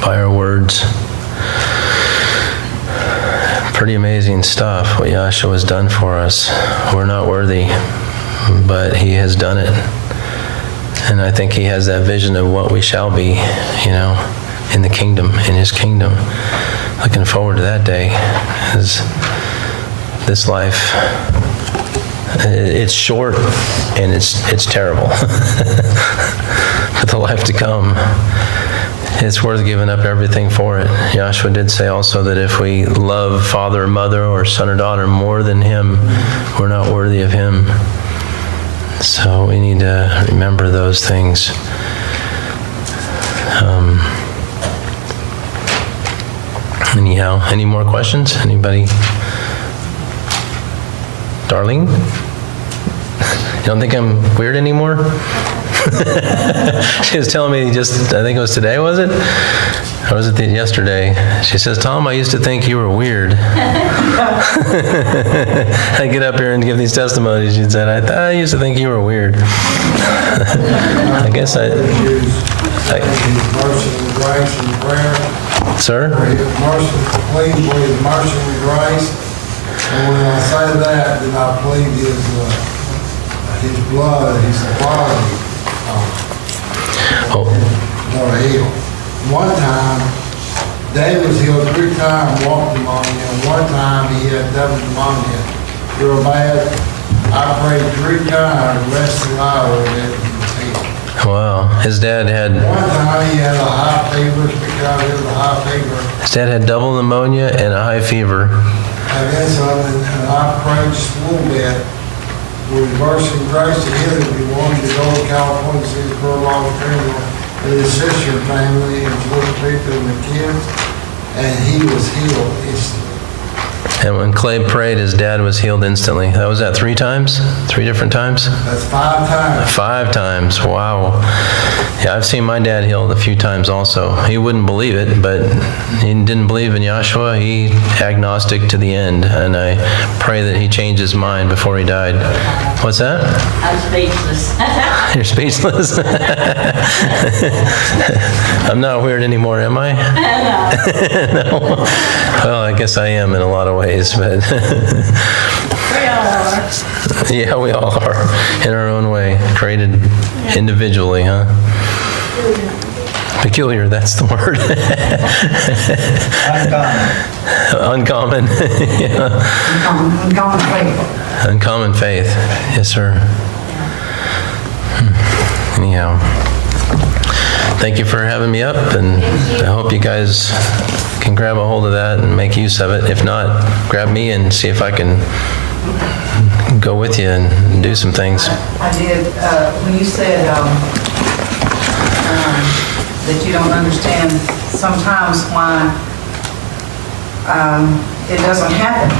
by our words. Pretty amazing stuff what Yahshua has done for us. We're not worthy, but he has done it. And I think he has that vision of what we shall be, in the kingdom, in his kingdom. Looking forward to that day. As this life, it's short and it's terrible. But the life to come, it's worth giving up everything for it. Yahshua did say also that if we love father or mother or son or daughter more than him, we're not worthy of him. So we need to remember those things. Anyhow, any more questions? Anybody? Darlene? You don't think I'm weird anymore? She was telling me just, I think it was today, was it? Or was it yesterday? She says, Tom, I used to think you were weird. I get up here and give these testimonies. She said, I used to think you were weird. I guess I Sir? Plead for his mercy and grace. And when I say that, then I plead his blood, his body, are healed. One time, Dave was healed 3 times, walked pneumonia, and one time he had double pneumonia. Real bad. I prayed 3 times, the rest of the hour, and he was healed. Wow. His dad had... One time he had a high fever, because it was a high fever. His dad had double pneumonia and a high fever. And then something, and I prayed just a little bit. With mercy and grace to him, he wanted to go to California to see his brother-in-law funeral with his sister and family and his little people and the kids, and he was healed instantly. And when Clay prayed, his dad was healed instantly. That was at 3 times? 3 different times? That's 5 times. 5 times. Wow. Yeah, I've seen my dad healed a few times also. He wouldn't believe it, but he didn't believe in Yahshua. He agnostic to the end, and I pray that he changed his mind before he died. What's that? I'm speechless. You're speechless? I'm not weird anymore, am I? No. Well, I guess I am in a lot of ways, but We all are. yeah, we all are in our own way, created individually, huh? Peculiar, that's the word. Uncommon. Yeah. Uncommon faith. Uncommon faith. Yes, sir. Anyhow, thank you for having me up, and I hope you guys can grab a hold of that and make use of it. If not, grab me and see if I can go with you and do some things. I did, when you said that you don't understand sometimes why it doesn't happen.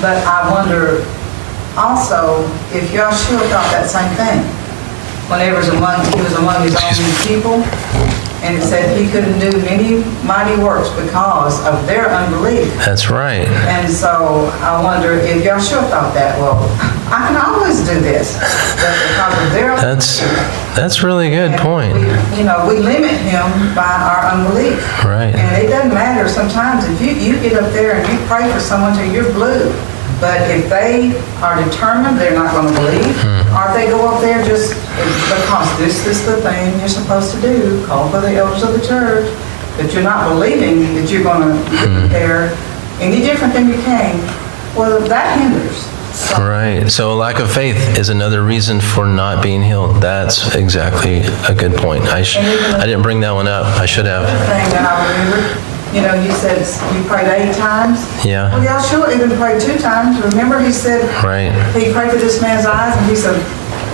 But I wonder also if Yahshua thought that same thing. Whenever he was among his own people, and it said he couldn't do many mighty works because of their unbelief. That's right. And so I wonder if Yahshua thought that, well, I can always do this, but because of their unbelief. That's really a good point. We limit him by our unbelief. Right. And it doesn't matter sometimes if you get up there and you pray for someone till you're blue, but if they are determined they're not going to believe, or they go up there just because this is the thing you're supposed to do, call for the elders of the church, but you're not believing that you're going to get there any different than you came, well, that hinders. Right. So a lack of faith is another reason for not being healed. That's exactly a good point. I didn't bring that one up. I should have. The thing that I remember, you said you prayed 8 times. Yeah. Well, Yahshua even prayed 2 times. Remember, he said, Right. He prayed for this man's eyes, and he said,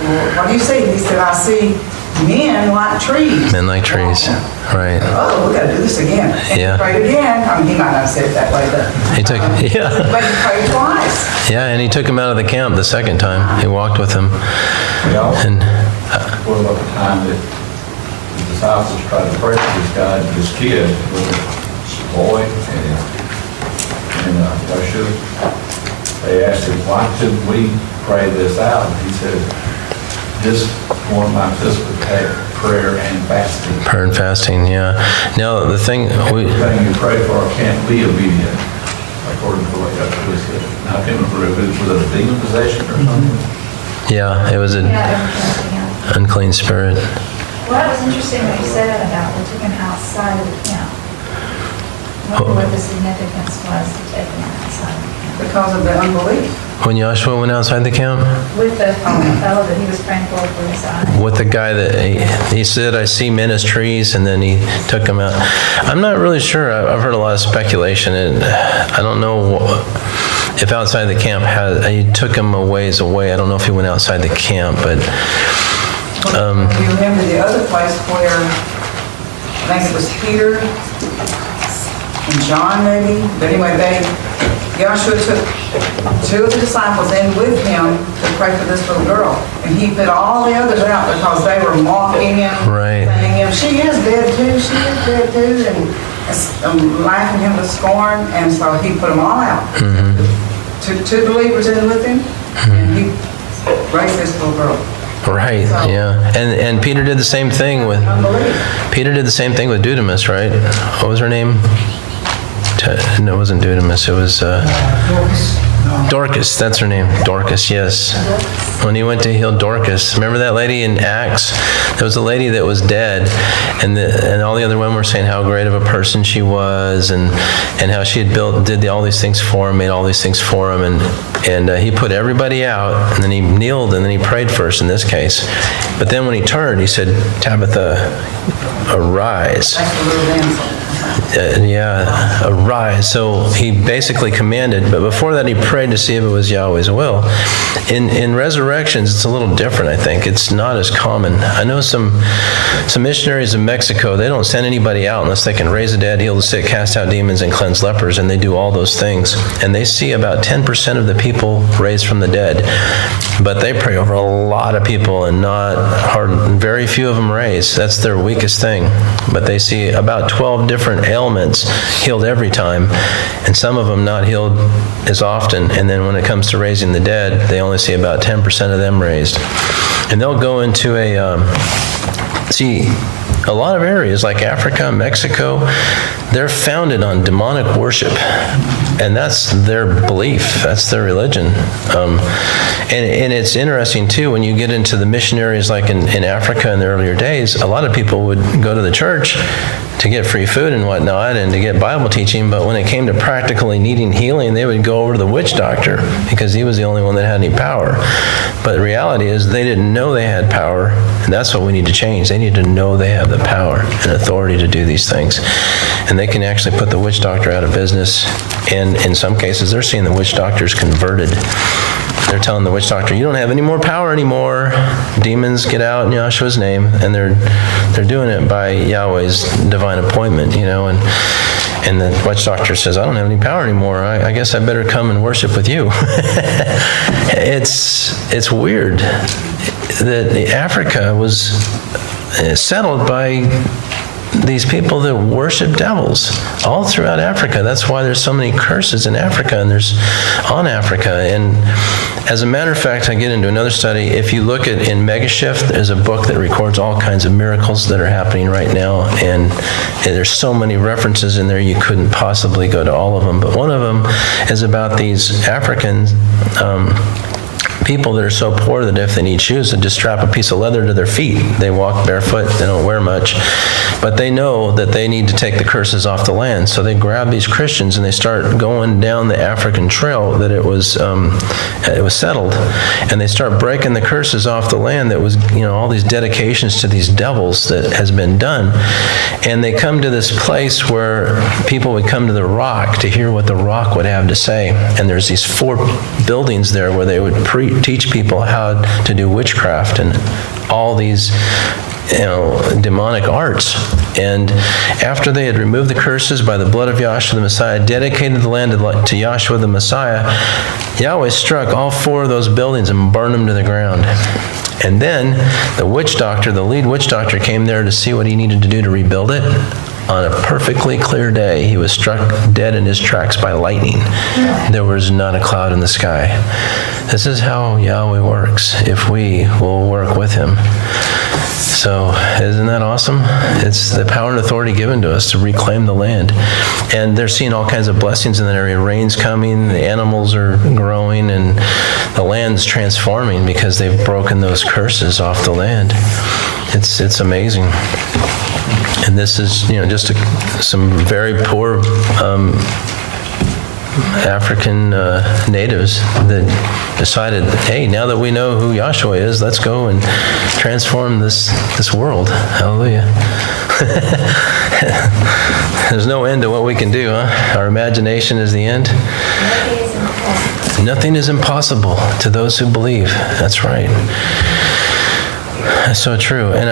well, what do you see? He said, I see men like trees. Men like trees. Right. Oh, we got to do this again. And Yeah. he prayed again. I mean, he might not have said it that way, but He took, yeah. but he prayed twice. Yeah, and he took him out of the camp the second time. He walked with him. And What about the time that the disciples tried to pray for this guy, this kid, little boy, and Yahshua, they asked him, why couldn't we pray this out? And he said, this one might facilitate prayer and fasting. Prayer and fasting, yeah. Now, the thing, Everything you pray for can't be obedient, according to what God said. Now, I can't remember if it was a demon possession or something. yeah, it was an unclean spirit. Well, that was interesting what you said about we took him outside of the camp. I wonder what the significance was to take him outside of the camp. Because of the unbelief. When Joshua went outside the camp, With the fellow that he was praying for his eye. with the guy that he said, I see men as trees, and then he took him out. I'm not really sure. I've heard a lot of speculation, and I don't know if outside the camp, he took him a ways away. I don't know if he went outside the camp, but You remember the other place where, I think it was Peter and John maybe, but anyway, Joshua took two of the disciples in with him to pray for this little girl. And he put all the others out because they were mocking him, Right. saying him, she is dead too, she is dead too, and laughing him to scorn. And so he put them all out. Took two believers in with him, and he raised this little girl. right, yeah. And Peter did the same thing with Dudamus, right? What was her name? No, it wasn't Dudamus. It was Dorcas. That's her name. Dorcas, yes. When he went to heal Dorcas, remember that lady in Acts? There was a lady that was dead, and all the other women were saying how great of a person she was, and how she had did all these things for him, made all these things for him, and he put everybody out, and then he kneeled, and then he prayed first in this case. But then when he turned, he said, Tabitha, arise. That's the little damsel. Arise. So he basically commanded, but before that he prayed to see if it was Yahweh's will. In resurrections, it's a little different, I think. It's not as common. I know some missionaries in Mexico, they don't send anybody out unless they can raise the dead, heal the sick, cast out demons, and cleanse lepers, and they do all those things. And they see about 10% of the people raised from the dead. But they pray over a lot of people, and very few of them raised. That's their weakest thing. But they see about 12 different ailments healed every time, and some of them not healed as often. And then when it comes to raising the dead, they only see about 10% of them raised. And they'll go into a lot of areas like Africa, Mexico, they're founded on demonic worship. And that's their belief. That's their religion. And it's interesting, too, when you get into the missionaries like in Africa in the earlier days, a lot of people would go to the church to get free food and whatnot and to get Bible teaching, but when it came to practically needing healing, they would go over to the witch doctor because he was the only one that had any power. But the reality is they didn't know they had power, and that's what we need to change. They need to know they have the power and authority to do these things. And they can actually put the witch doctor out of business, and in some cases, they're seeing the witch doctors converted. They're telling the witch doctor, you don't have any more power anymore. Demons, get out in Yahshua's name. And they're doing it by Yahweh's divine appointment, and the witch doctor says, I don't have any power anymore. I guess I better come and worship with you. It's weird that Africa was settled by these people that worship devils all throughout Africa. That's why there's so many curses in Africa and on Africa. And as a matter of fact, I get into another study. If you look in Megashift, there's a book that records all kinds of miracles that are happening right now. And there's so many references in there, you couldn't possibly go to all of them. But one of them is about these Africans, people that are so poor that if they need shoes, they just strap a piece of leather to their feet. They walk barefoot, they don't wear much. But they know that they need to take the curses off the land. So they grab these Christians and they start going down the African trail that it was settled. And they start breaking the curses off the land that was, all these dedications to these devils that has been done. And they come to this place where people would come to the rock to hear what the rock would have to say. And there's these 4 buildings there where they would teach people how to do witchcraft and all these demonic arts. And after they had removed the curses by the blood of Yahshua the Messiah, dedicated the land to Yahshua the Messiah, Yahweh struck all 4 of those buildings and burned them to the ground. And then the lead witch doctor came there to see what he needed to do to rebuild it. on a perfectly clear day, he was struck dead in his tracks by lightning. There was not a cloud in the sky. This is how Yahweh works, if we will work with him. So, isn't that awesome? It's the power and authority given to us to reclaim the land. And they're seeing all kinds of blessings in that area. Rain's coming, the animals are growing, and the land's transforming because they've broken those curses off the land. It's amazing. And this is, just some very poor African natives that decided, hey, now that we know who Yahshua is, let's go and transform this world. Hallelujah. There's no end to what we can do, huh? Our imagination is the end. Nothing is impossible to those who believe. That's right. That's so true. And,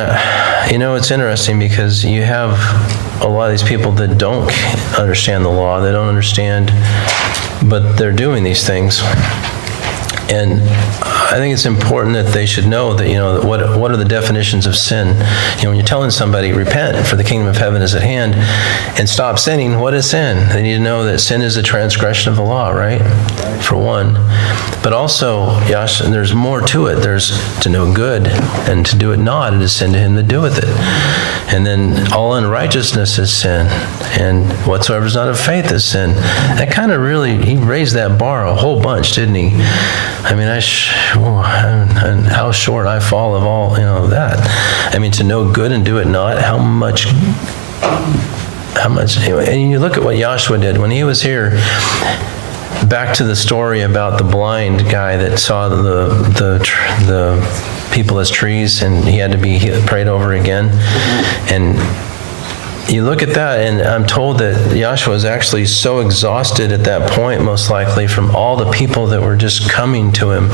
it's interesting because you have a lot of these people that don't understand the law. They don't understand, but they're doing these things. And I think it's important that they should know that, what are the definitions of sin? When you're telling somebody, repent, for the kingdom of heaven is at hand, and stop sinning, what is sin? They need to know that sin is a transgression of the law, right? For one. But also, there's more to it. There's to know good, and to do it not, it is sin to him that doeth it. And then all unrighteousness is sin, and whatsoever is not of faith is sin. That kind of really, he raised that bar a whole bunch, didn't he? I mean, and how short I fall of all, that. I mean, to know good and do it not, how much, anyway. And you look at what Yahshua did when he was here. Back to the story about the blind guy that saw the people as trees, and he had to be prayed over again. And you look at that, and I'm told that Yahshua was actually so exhausted at that point, most likely, from all the people that were just coming to him,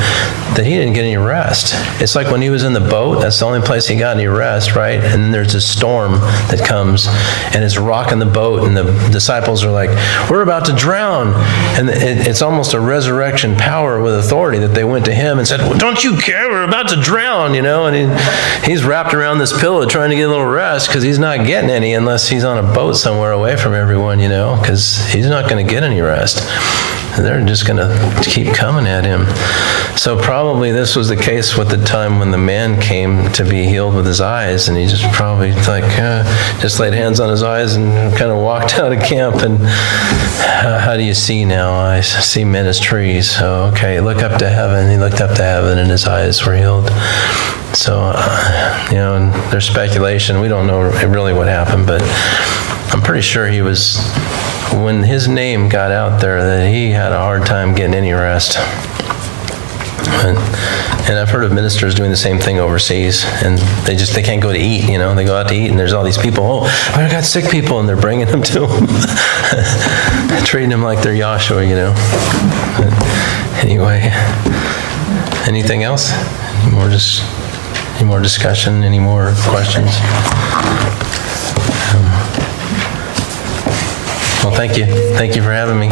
that he didn't get any rest. It's like when he was in the boat, that's the only place he got any rest, right? And then there's a storm that comes, and it's rocking the boat, and the disciples are like, we're about to drown. And it's almost a resurrection power with authority that they went to him and said, well, don't you care? We're about to drown, And he's wrapped around this pillow trying to get a little rest because he's not getting any unless he's on a boat somewhere away from everyone, because he's not going to get any rest. They're just going to keep coming at him. So probably this was the case with the time when the man came to be healed with his eyes, and he just probably just laid hands on his eyes and kind of walked out of camp. And how do you see now? I see men as trees. So, okay, look up to heaven. He looked up to heaven and his eyes were healed. So, and there's speculation. We don't know really what happened, but I'm pretty sure he was, when his name got out there, that he had a hard time getting any rest. And I've heard of ministers doing the same thing overseas, and they can't go to eat, They go out to eat, and there's all these people, I got sick people, and they're bringing them to them. Treating them like they're Yahshua, But anyway, anything else? Any more discussion? Any more questions? Well, thank you. Thank you for having me.